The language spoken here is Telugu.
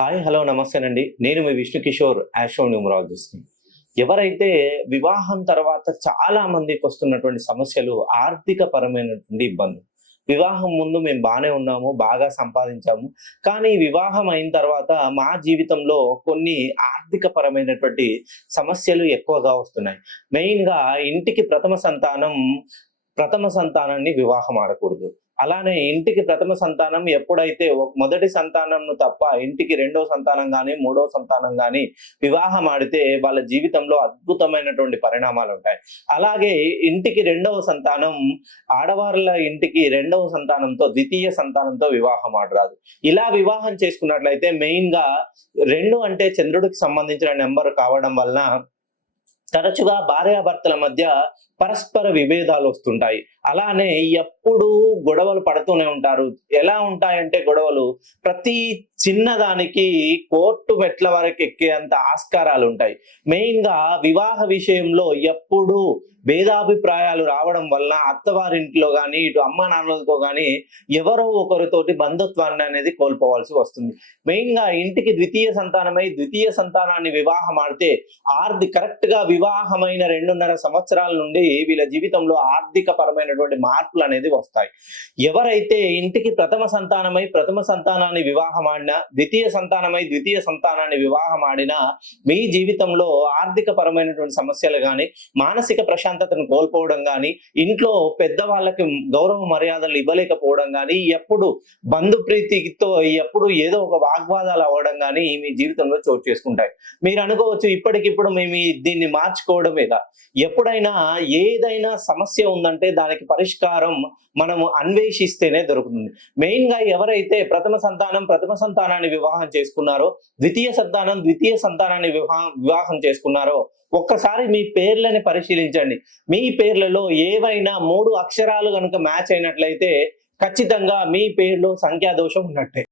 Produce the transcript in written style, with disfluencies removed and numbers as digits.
హాయ్ హలో నమస్తేనండి. నేను మీ విష్ణు కిషోర్ ఆస్ట్రో న్యూమరాలజిస్ట్‌ని. ఎవరైతే వివాహం తర్వాత చాలా మందికొస్తున్నటువంటి సమస్యలు ఆర్థిక పరమైనటువంటి ఇబ్బందులు. వివాహం ముందు మేము బానే ఉన్నాము, బాగా సంపాదించాము. కానీ వివాహం అయిన తర్వాత మా జీవితంలో కొన్ని ఆర్థిక పరమైనటువంటి సమస్యలు ఎక్కువగా వస్తున్నాయి. మెయిన్‌గా ఇంటికి ప్రథమ సంతానాన్ని వివాహం ఆడకూడదు. అలానే ఇంటికి ప్రథమ సంతానం ఎప్పుడైతే మొదటి సంతానంను తప్ప ఇంటికి రెండో సంతానం గాని, మూడో సంతానం గాని వివాహం ఆడితే వాళ్ళ జీవితంలో అద్భుతమైనటువంటి పరిణామాలుంటాయి. అలాగే ఇంటికి రెండవ సంతానం ఆడవార్ల ఇంటికి రెండవ సంతానంతో ద్వితీయ సంతానంతో వివాహం ఆడరాదు. ఇలా వివాహం చేసుకున్నట్లయితే మెయిన్‌గా 2 అంటే చంద్రుడికి సంబంధించిన నంబర్ కావడం వలన తరచుగా భార్యాభర్తల మధ్య పరస్పర విభేదాలు వస్తుంటాయి. అలానే ఎప్పుడూ గొడవలు పడుతూనే ఉంటారు. ఎలా ఉంటాయంటే గొడవలు ప్రతి చిన్నదానికి కోర్టు మెట్ల వరకు ఎక్కేంత ఆస్కారాలుంటాయి. మెయిన్‌గా వివాహ విషయంలో ఎప్పుడూ భేదాభిప్రాయాలు రావడం వలన అత్తవారింట్లో గాని, ఇటు అమ్మానాన్నలతో గాని ఎవరో ఒకరితోటి బంధుత్వాన్ని అనేది కోల్పోవాల్సి వస్తుంది. మెయిన్‌గా ఇంటికి ద్వితీయ సంతానాన్ని వివాహం ఆడితే కరెక్ట్‌గా వివాహమైన 2.5 సంవత్సరాల నుండి వీళ్ళ జీవితంలో ఆర్థిక పరమైనటువంటి మార్పులు అనేది వస్తాయి. ఎవరైతే ఇంటికి ప్రథమ సంతానాన్ని వివాహం ఆడినా, ద్వితీయ సంతానాన్ని వివాహం ఆడినా మీ జీవితంలో ఆర్థిక పరమైనటువంటి సమస్యలు గాని, మానసిక ప్రశాంతతను కోల్పోవడం గాని, ఇంట్లో పెద్దవాళ్ళకి గౌరవ మర్యాదలు ఇవ్వలేకపోవడం గాని, ఎప్పుడు బంధుప్రీతితో ఎప్పుడు ఏదో ఒక వాగ్వాదాలు అవ్వడం గాని మీ జీవితంలో చోటు చేసుకుంటాయి. మీరు అనుకోవచ్చు ఇప్పటికిప్పుడు మేము దీన్ని మార్చుకోవడమేగా. ఎప్పుడైనా ఏదైనా సమస్య ఉందంటే దానికి పరిష్కారం మనము అన్వేషిస్తేనే దొరుకుతుంది. మెయిన్‌గా ఎవరైతే ప్రథమ సంతానాన్ని వివాహం చేసుకున్నారో, ద్వితీయ సంతానాన్ని వివాహం చేసుకున్నారో ఒక్కసారి మీ పేర్లని పరిశీలించండి. మీ పేర్లలో ఏవైనా 3 అక్షరాలు గనుక మ్యాచ్ అయినట్లయితే ఖచ్చితంగా మీ పేరులో సంఖ్యాదోషం ఉన్నట్టే.